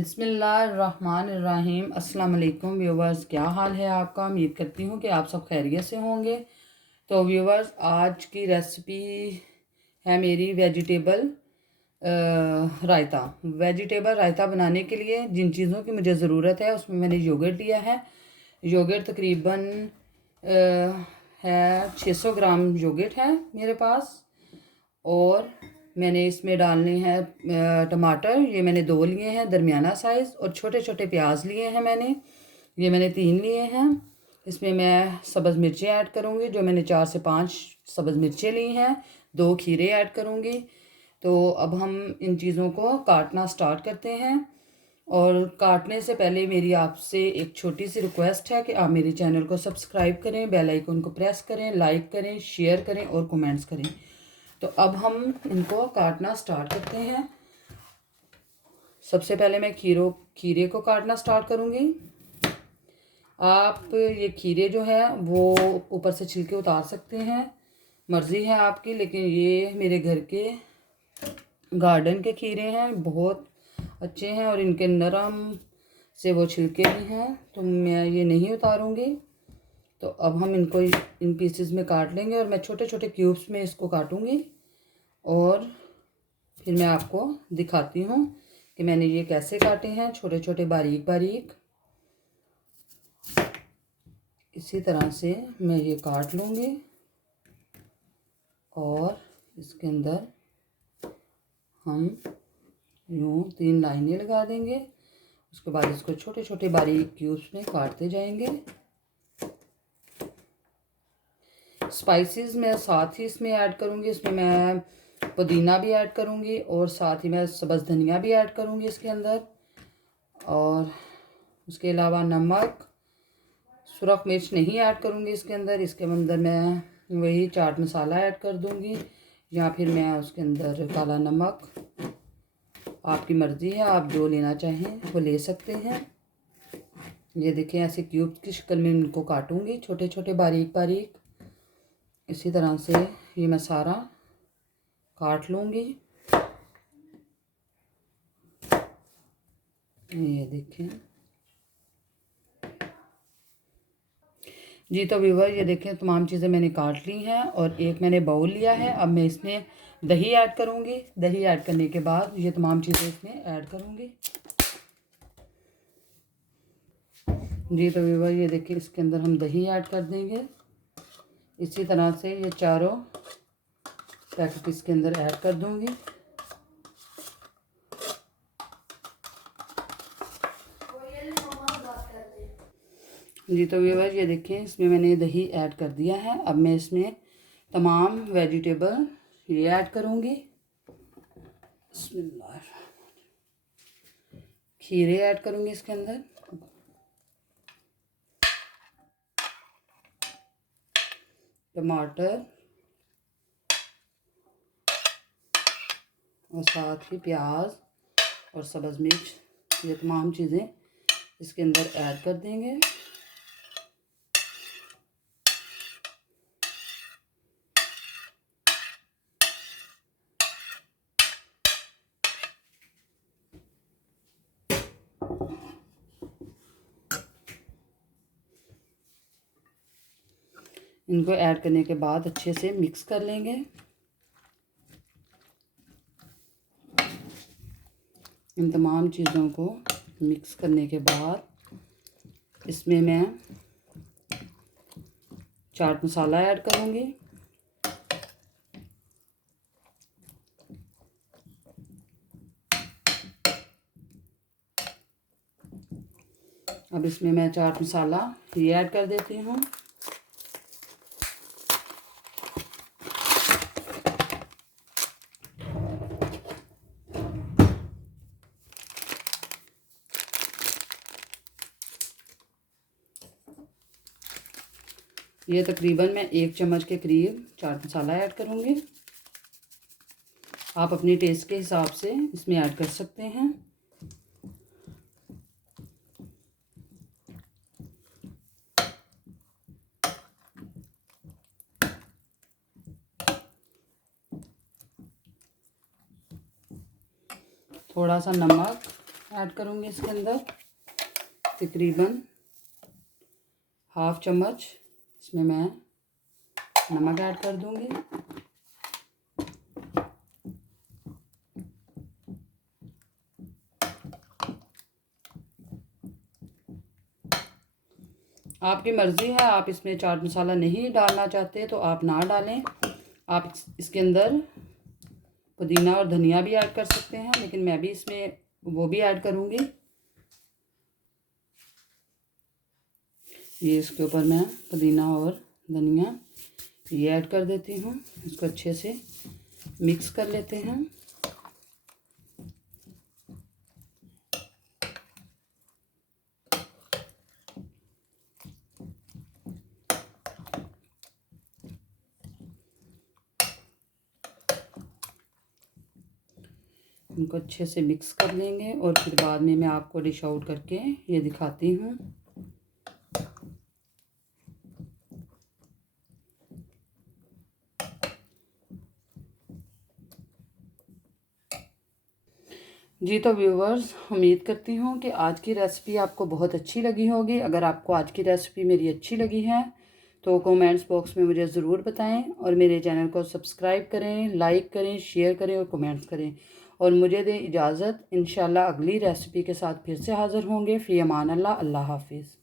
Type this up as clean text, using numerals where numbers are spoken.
बिस्मिल्लाहिर्रहमानिर्रहीम। अस्सलाम वालेकुम व्यूवर्स, क्या हाल है आपका। उम्मीद करती हूँ कि आप सब खैरियत से होंगे। तो व्यूवर्स, आज की रेसिपी है मेरी वेजिटेबल रायता। वेजिटेबल रायता बनाने के लिए जिन चीज़ों की मुझे ज़रूरत है उसमें मैंने योगर्ट लिया है। योगर्ट तकरीबन है 600 ग्राम योगर्ट है मेरे पास। और मैंने इसमें डालने हैं टमाटर, ये मैंने 2 लिए हैं दरमियाना साइज़। और छोटे छोटे प्याज लिए हैं मैंने 3 लिए हैं। इसमें मैं सब्ज़ मिर्चें ऐड करूँगी, जो मैंने 4 से 5 सब्ज़ मिर्चें ली हैं। 2 खीरे ऐड करूँगी। तो अब हम इन चीज़ों को काटना स्टार्ट करते हैं। और काटने से पहले मेरी आपसे एक छोटी सी रिक्वेस्ट है कि आप मेरे चैनल को सब्सक्राइब करें, बेल आइकन को प्रेस करें, लाइक करें, शेयर करें और कमेंट्स करें। तो अब हम इनको काटना स्टार्ट करते हैं। सबसे पहले मैं खीरे को काटना स्टार्ट करूँगी। आप ये खीरे जो है वो ऊपर से छिलके उतार सकते हैं, मर्ज़ी है आपकी। लेकिन ये मेरे घर के गार्डन के खीरे हैं, बहुत अच्छे हैं और इनके नरम से वो छिलके भी हैं, तो मैं ये नहीं उतारूँगी। तो अब हम इनको इन पीसेस में काट लेंगे और मैं छोटे छोटे क्यूब्स में इसको काटूँगी। और फिर मैं आपको दिखाती हूँ कि मैंने ये कैसे काटे हैं, छोटे छोटे बारीक बारीक। इसी तरह से मैं ये काट लूँगी और इसके अंदर हम यूँ 3 लाइनें लगा देंगे। उसके बाद इसको छोटे छोटे बारीक क्यूब्स में काटते जाएंगे। स्पाइसेस मैं साथ ही इसमें ऐड करूँगी। इसमें मैं पुदीना भी ऐड करूँगी और साथ ही मैं सब्ज़ धनिया भी ऐड करूँगी इसके अंदर। और उसके अलावा नमक, सुरख मिर्च नहीं ऐड करूँगी इसके अंदर। इसके अंदर मैं वही चाट मसाला ऐड कर दूँगी, या फिर मैं उसके अंदर काला नमक, आपकी मर्ज़ी है, आप जो लेना चाहें वो ले सकते हैं। ये देखें, ऐसे क्यूब्स की शक्ल में इनको काटूँगी, छोटे छोटे बारीक बारीक। इसी तरह से ये मैं सारा काट लूँगी। ये देखें जी। तो व्यूवर, ये देखें तमाम चीज़ें मैंने काट ली हैं और एक मैंने बाउल लिया है। अब मैं इसमें दही ऐड करूँगी। दही ऐड करने के बाद ये तमाम चीज़ें इसमें ऐड करूँगी जी। तो व्यूवर, ये देखिए इसके अंदर हम दही ऐड कर देंगे। इसी तरह से ये चारों पैकेट इसके अंदर ऐड कर दूँगी। जी। तो व्यूवर, ये देखें इसमें मैंने दही ऐड कर दिया है। अब मैं इसमें तमाम वेजिटेबल ये ऐड करूँगी। खीरे ऐड करूँगी इसके अंदर, टमाटर और साथ ही प्याज और सब्ज़ मिर्च, ये तमाम चीज़ें इसके अंदर ऐड कर देंगे। इनको ऐड करने के बाद अच्छे से मिक्स कर लेंगे। इन तमाम चीज़ों को मिक्स करने के बाद इसमें मैं चाट मसाला ऐड करूँगी। अब इसमें मैं चाट मसाला ये ऐड कर देती हूँ। ये तकरीबन मैं 1 चम्मच के करीब चाट मसाला ऐड करूँगी। आप अपने टेस्ट के हिसाब से इसमें ऐड कर सकते हैं। थोड़ा सा नमक ऐड करूँगी इसके अंदर तकरीबन हाफ चम्मच इसमें मैं नमक ऐड कर दूँगी। आपकी मर्ज़ी है, आप इसमें चाट मसाला नहीं डालना चाहते तो आप ना डालें। आप इसके अंदर पुदीना और धनिया भी ऐड कर सकते हैं, लेकिन मैं भी इसमें वो भी ऐड करूँगी। ये इसके ऊपर मैं पुदीना और धनिया ये ऐड कर देती हूँ। इसको अच्छे से मिक्स कर लेते हैं। इनको अच्छे से मिक्स कर लेंगे और फिर बाद में मैं आपको डिश आउट करके ये दिखाती हूँ। जी तो व्यूवर्स, उम्मीद करती हूँ कि आज की रेसिपी आपको बहुत अच्छी लगी होगी। अगर आपको आज की रेसिपी मेरी अच्छी लगी है तो कमेंट्स बॉक्स में मुझे ज़रूर बताएं और मेरे चैनल को सब्सक्राइब करें, लाइक करें, शेयर करें और कमेंट्स करें और मुझे दें इजाज़त। इंशाल्लाह अगली रेसिपी के साथ फिर से हाज़िर होंगे। फ़ी अमान अल्लाह। अल्लाह हाफिज़।